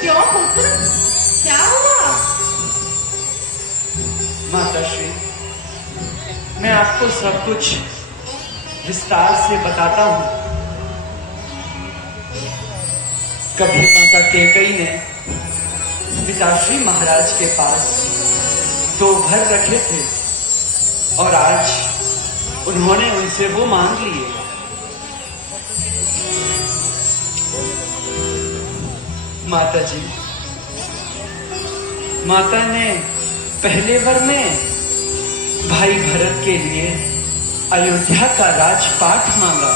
क्यों पुत्र, क्या हुआ? माताश्री, मैं आपको सब कुछ विस्तार से बताता हूं। कभी माता कैकेयी ने पिताश्री महाराज के पास 2 भर रखे थे और आज उन्होंने उनसे वो मांग लिए। माता जी, माता ने पहले वर में भाई भरत के लिए अयोध्या का राजपाट मांगा।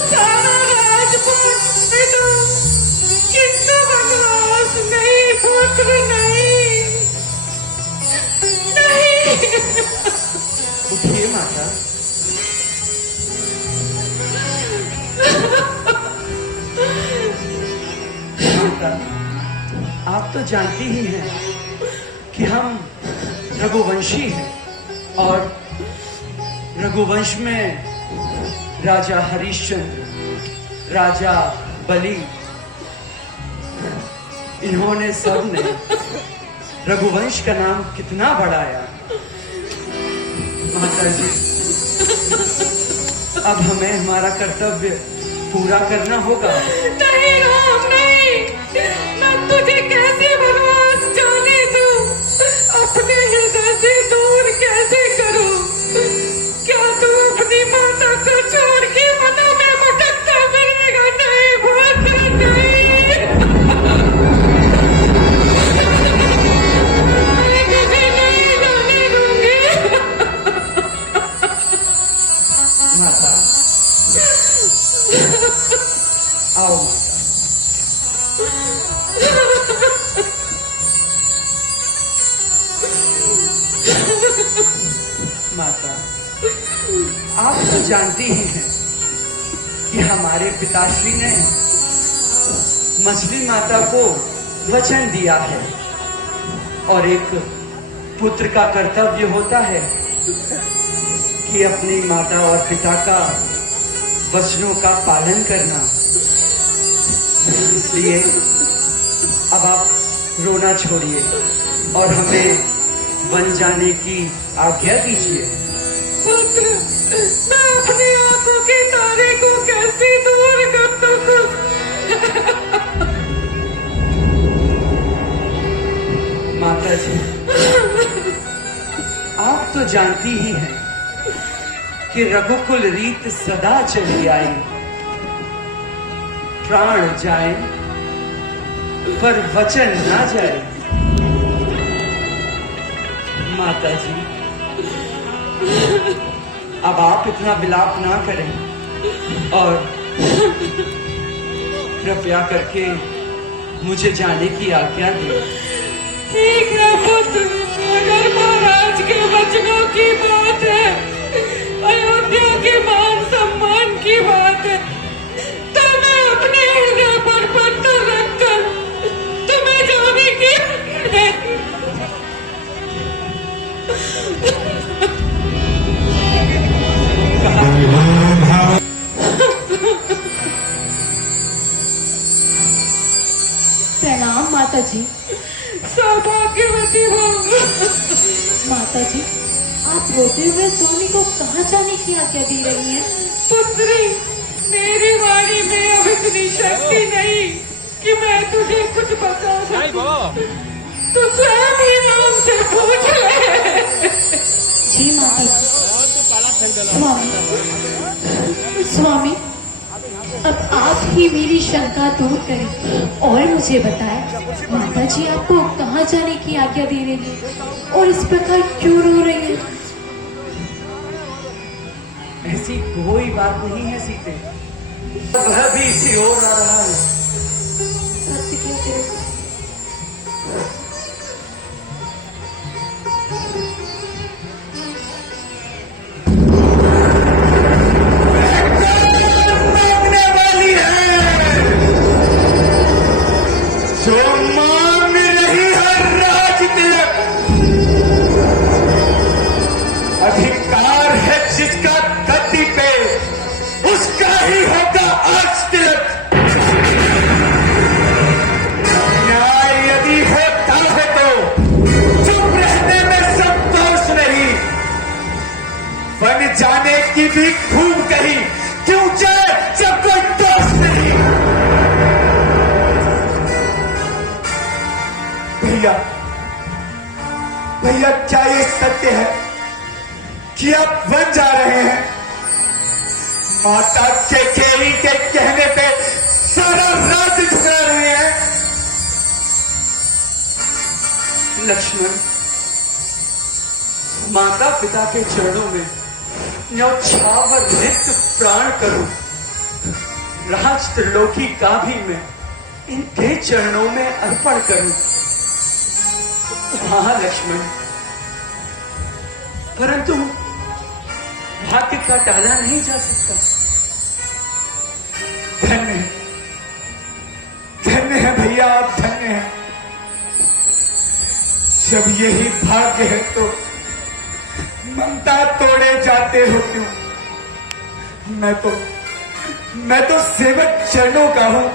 सारा राजपाट में तो किंतु वनवास नहीं पुत्र, नहीं नहीं। उठिए माता। माता, आप तो जानती ही हैं कि हम रघुवंशी हैं और रघुवंश में राजा हरिश्चंद्र, राजा बलि, इन्होंने सब ने रघुवंश का नाम कितना बढ़ाया। माता जी, अब हमें हमारा कर्तव्य पूरा करना होगा। नहीं राम, नहीं, मैं तुझे कैसे वनवास जाने दूं, अपने हृदय से दूर कैसे करूं? क्या तू अपनी माता को छोड़ के वनों में भटकता फिरेगा? नहीं पुत्र, नहीं। मैं तुझे नहीं जाने दूंगी। माता, आओ माता। माता, आप तो जानती ही हैं कि हमारे पिताश्री ने मछली माता को वचन दिया है और एक पुत्र का कर्तव्य होता है कि अपनी माता और पिता का वचनों का पालन करना। इसलिए अब आप रोना छोड़िए और हमें वन जाने की आज्ञा दीजिए। पुत्र, मैं अपनी आंखों के तारे को कैसे दूर कर दूं? माता जी, आप तो जानती ही हैं कि रघुकुल रीत सदा चली आई। प्राण जाए पर वचन ना जाए। माता जी, अब आप इतना विलाप ना करें और कृपया करके मुझे जाने की आज्ञा दें। ठीक है पुत्र, अगर महाराज के वचनों की बात है, अयोध्या के मान सम्मान की बात है, तो मैं अपने हृदय पर पत्थर रखकर तुम्हें जाने की प्रणाम माता जी। सौभाग्यवती हो। माता जी, आप रोते हुए स्वामी को कहाँ जाने की आज्ञा दे रही हैं? पुत्री, मेरी वाणी में अब इतनी शक्ति नहीं कि मैं तुझे कुछ बता सकूं। तू स्वयं ही नाम से पूछ ले। जी माता जी। स्वामी, स्वामी, अब आप ही मेरी शंका दूर करें और मुझे बताएं, माता जी आपको कहाँ जाने की आज्ञा दे रही है और इस प्रकार क्यों रो रही है? ऐसी कोई बात नहीं है सीते, वह भी इसी ओर आ रहा है। सत्य कहते हो। जो मांग रही खूब कही, क्यों जाए जब कोई दोस्त नहीं। भैया भैया, क्या ये सत्य है कि आप वन जा रहे हैं? माता केकेरी के कहने पे सारा राज्य ठुकरा रहे हैं। लक्ष्मण, माता पिता के चरणों में न्यौछावर नित्य प्राण करूं, राज त्रिलोकी का भी मैं इनके चरणों में अर्पण करूं। हाँ लक्ष्मण, परंतु भाग्य का टाला नहीं जा सकता। धन्य है भैया, आप धन्य हैं। जब यही भाग्य है तो ममता तोड़े जाते हो क्यों? मैं तो सेवक चरणों का हूं।